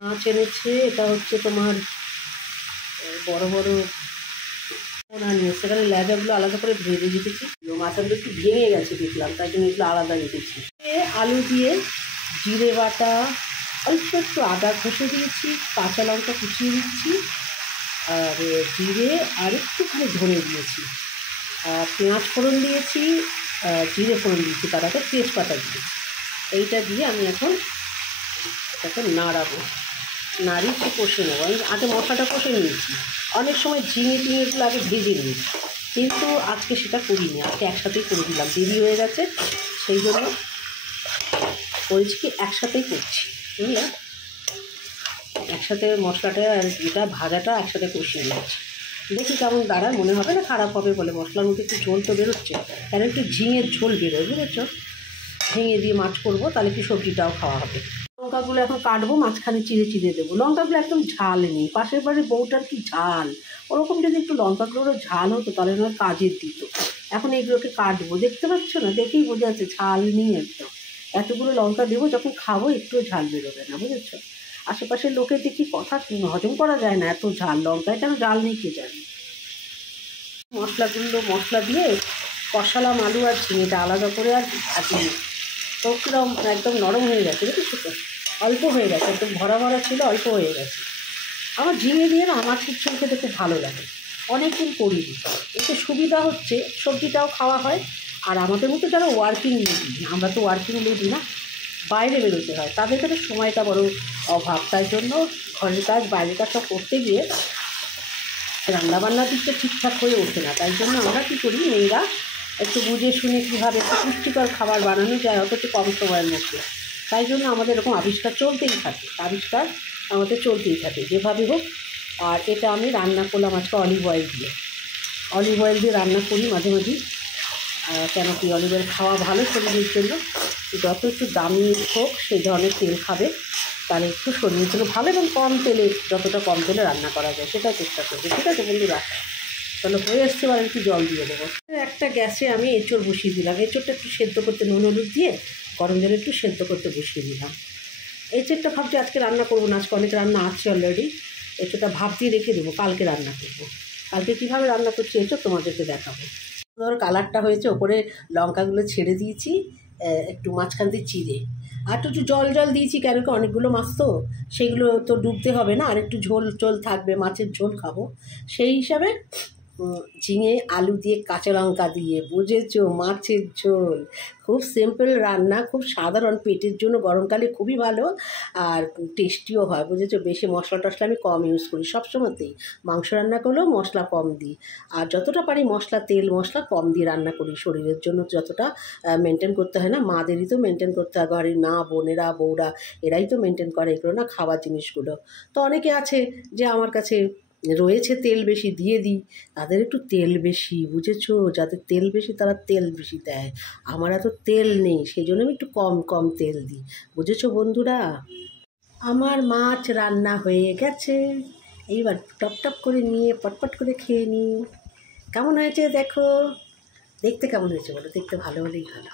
মাছ এনেছে, এটা হচ্ছে তোমার বড় বড় পোনা নিয়ে, সেখানে লেজাগুলো আলাদা করে ভেজে রেখেছি। মাছগুলো একটু ভেঙে গেছে দেখলাম, তাই জন্য এগুলো আলাদা রেখেছি। আলু দিয়ে জিরে বাটা, অল্প একটু আদা ঘষে দিয়েছি, কাঁচা লঙ্কা কুচিয়ে দিচ্ছি, আর জিরে আর একটুখানি ধনে দিয়েছি, আর পেঁয়াজ ফোড়ন দিয়েছি, জিরে ফোড়ন দিয়েছি, তার আগে তেজপাতা দিয়েছি। এইটা দিয়ে আমি এখন এটাকে নাড়াবো, নাড়িয়ে একটু কষে নেবো। আমি আগে মশলাটা কষে নিয়েছি, অনেক সময় ঝিঙে টিঙেগুলো আগে ভেজে নিয়েছি, কিন্তু আজকে সেটা করিনি, আজকে একসাথেই করে দিলাম, দেরি হয়ে গেছে, সেই জন্য করেছি কি একসাথেই করছি, বুঝলে, একসাথে মশলাটা আর এটা ভাজাটা একসাথে কষিয়ে নিয়েছি। দেখি কেমন দাঁড়ায়, মনে হবে না খারাপ হবে বলে। মশলার মধ্যে একটু ঝোল তো বেরোচ্ছে, কারণ একটু ঝিঙের ঝোল বেরোয়, বুঝেছ, ঝিঙে দিয়ে মাছ করবো, তাহলে কি সবজিটাও খাওয়া হবে। লঙ্কাগুলো এখন কাটবো, মাঝখানে চিড়ে চিড়ে দেবো। লঙ্কাগুলো একদম ঝাল নেই, পাশের বাড়ির বউটার কি ঝাল, ওরকম যদি একটু লঙ্কাগুলোরও ঝাল হতো তাহলে নয় কাজের দিত। এখন এইগুলোকে কাটবো, দেখতে পাচ্ছ না, দেখেই বোঝা যাচ্ছে ঝাল নেই একদম। এতগুলো লঙ্কা দেবো, যখন খাবো একটুও ঝাল বেরোবে না, বুঝেছ। আশেপাশের লোকের দেখি কথা হজম করা যায় না, এত ঝাল, লঙ্কায় কেন ঝাল নেই কে জানে। মশলা দিয়ে কষালাম আলু আর ঝিঙেটা আলাদা করে, আর ভাজিনি তো কিরম একদম নরম হয়ে গেছে, দেখেছো তো, অল্প হয়ে গেছে, একদম ভরা ভরা ছিল, অল্প হয়ে গেছে। আমার ঝিঙে দিয়ে না আমার খিচুড়ি খেতে খুব ভালো লাগে, অনেকদিন করিনি। এতে সুবিধা হচ্ছে সবজিটাও খাওয়া হয়, আর আমাদের মতো যারা ওয়ার্কিং লেডি, আমরা তো ওয়ার্কিং লেডি না, বাইরে বেরোতে হয়, তাদের কাছে সময়টা বড় অভাব, তাই জন্য ঘরের কাজ বাইরের কাজ সব করতে গিয়ে রান্নাবান্নার দিকটা ঠিকঠাক হয়ে ওঠে না। তাই জন্য আমরা কী করি, মেয়েরা একটু বুঝে শুনে কীভাবে একটু পুষ্টিকর খাবার বানানো যায় অথচ কম সময়ের মধ্যে, তাই জন্য আমাদের এরকম আবিষ্কার চলতেই থাকে, আমাদের চলতেই থাকে যেভাবে হোক। আর এটা আমি রান্না করলাম আজকে অলিভ অয়েল দিয়ে রান্না করি মাঝে মাঝে, কেন কি অলিভ অয়েল খাওয়া ভালো শরীরের জন্য, যত একটু দামি হোক সেই ধরনের তেল খাবে, তাহলে একটু শরীরের জন্য ভালো, এবং কম তেলে, যতটা কম তেলে রান্না করা যায় সেটা চেষ্টা করবে। ঠিক আছে বন্ধুরা, তাহলে হয়ে আসছে, এবার একটু জল দিয়ে দেবো। একটা গ্যাসে আমি এঁচড় বসিয়ে দিলাম, এঁচড়টা একটু সেদ্ধ করতে নুন হলুদ দিয়ে গরম জলে একটু সেদ্ধ করতে বসিয়ে দিলাম। এঁচড়টা ভাবছি আজকে রান্না করবো না, আজকে অনেক রান্না আছে অলরেডি, এঁচড়টা ভাব দিয়ে রেখে দেবো, কালকে রান্না করবো। কালকে কীভাবে রান্না করছি এঁচড় তোমাদেরকে দেখাবো। ধরো কালারটা হয়েছে, ওপরে লঙ্কাগুলো ছেড়ে দিয়েছি, একটু মাঝখান দিয়ে চিড়ে, আর একটু জল দিয়েছি, কেন কি অনেকগুলো মাছ তো, সেগুলো তো ডুবতে হবে না, আর একটু ঝোল থাকবে, মাছের ঝোল খাবো, সেই হিসাবে ঝিঙে আলু দিয়ে কাঁচা লঙ্কা দিয়ে, বুঝেছো, মাছের ঝোল, খুব সিম্পল রান্না, খুব সাধারণ, পেটের জন্য গরমকালে খুবই ভালো, আর টেস্টিও হয়, বুঝেছো। বেশি মশলা টশলা আমি কম ইউজ করি সবসময়তেই, মাংস রান্না করলেও মশলা কম দিই, আর যতটা পারি তেল মশলা কম দিয়ে রান্না করি, শরীরের জন্য যতটা মেনটেন করতে হয় না, মাদেরই তো মেনটেন করতে হয়, ঘরের মা বোনেরা বউরা এরাই তো মেনটেন করে এগুলো না, খাওয়ার জিনিসগুলো। তো অনেকে আছে যে আমার কাছে রয়েছে তেল বেশি দিয়ে দিই, তাদের একটু তেল বেশি, বুঝেছো, যাদের তেল বেশি তারা তেল বেশি দেয়, আমার এত তেল নেই, সেই জন্য আমি একটু কম তেল দিই, বুঝেছো বন্ধুরা। আমার মাছ রান্না হয়ে গেছে, এইবার টপ করে নিয়ে পটপট করে খেয়ে নিই। কেমন হয়েছে দেখো, দেখতে কেমন হয়েছে বলো, দেখতে ভালো হলেই ভালো।